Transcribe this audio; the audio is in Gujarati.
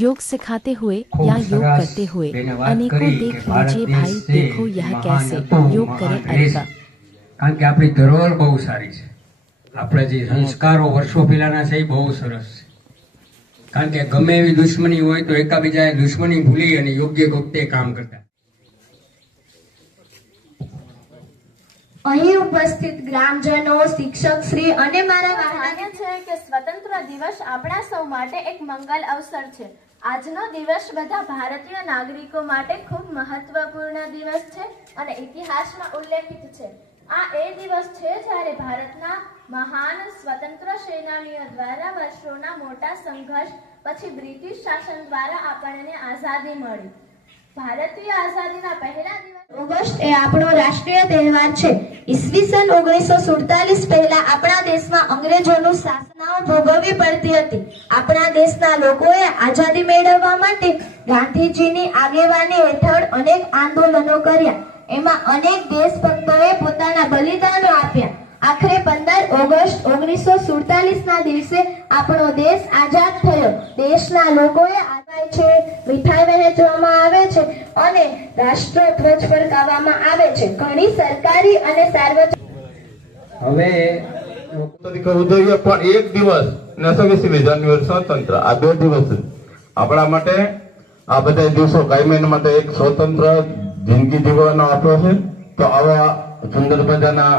योग सिखाते हुए या योग करते हुए अनेकों देख लीजिए भाई, देखो यह कैसे योग करे। अरे वाह! કારણ કે આપણી ધરોહર બહુ સારી છે, આપણે જે સંસ્કારો વર્ષો પહેલાના છે એ બહુ સરસ છે. કારણ કે ગમે એવી દુશ્મની હોય તો એકાબીજાએ દુશ્મની ભૂલી અને યોગ્ય વખતે કામ કરતા. અહીં ઉપસ્થિત ગ્રામજનો, શિક્ષક શ્રી અને મારા માન્ય છે કે સ્વતંત્ર દિવસ આપણા સૌ માટે એક મંગલ અવસર છે. આજનો દિવસ બધા ભારતીય નાગરિકો માટે ખૂબ મહત્વપૂર્ણ દિવસ છે અને ઇતિહાસમાં ઉલ્લેખિત છે. આ એ દિવસ છે જ્યારે ભારતના મહાન સ્વતંત્ર સેનાનીઓ દ્વારા વર્ષોના મોટા સંઘર્ષ પછી બ્રિટિશ શાસન દ્વારા આપણને આઝાદી મળી. ભારતીય આઝાદીના પહેલા દિવસ ઓગસ્ટ એ આપણો રાષ્ટ્રીય તહેવાર છે. ઈસવીસન 1947 પહેલા આપણા દેશમાં અંગ્રેજોનું શાસનાઓ ભોગવવી પડતી હતી. આપણા દેશના લોકોએ આઝાદી મેળવવા માટે ગાંધીજીની આગેવાની હેઠળ અનેક આંદોલનો કર્યા. એમાં અનેક દેશભક્તોએ પોતાના બલિદાનો આપ્યા. આખરે 15 ઓગસ્ટ 1947 ના દિવસે આપણો દેશ આઝાદ થયો. દેશના લોકોએ આઝાદ છે, મીઠાઈ વહેંચવામાં આવે છે અને રાષ્ટ્રધ્વજ ફરકાવવામાં આવે છે. ઘણી સરકારી અને સાર્વજનિક હવે ઉજવીએ પણ એક દિવસ ને 26મી જાન્યુઆરી સ્વતંત્ર, આ બે દિવસ આપણા માટે, આ બધા દિવસો કાયમી માટે એક સ્વતંત્ર જિંદગી જીવવાનો આપ્યો છે. તો આવા સુંદર મજાના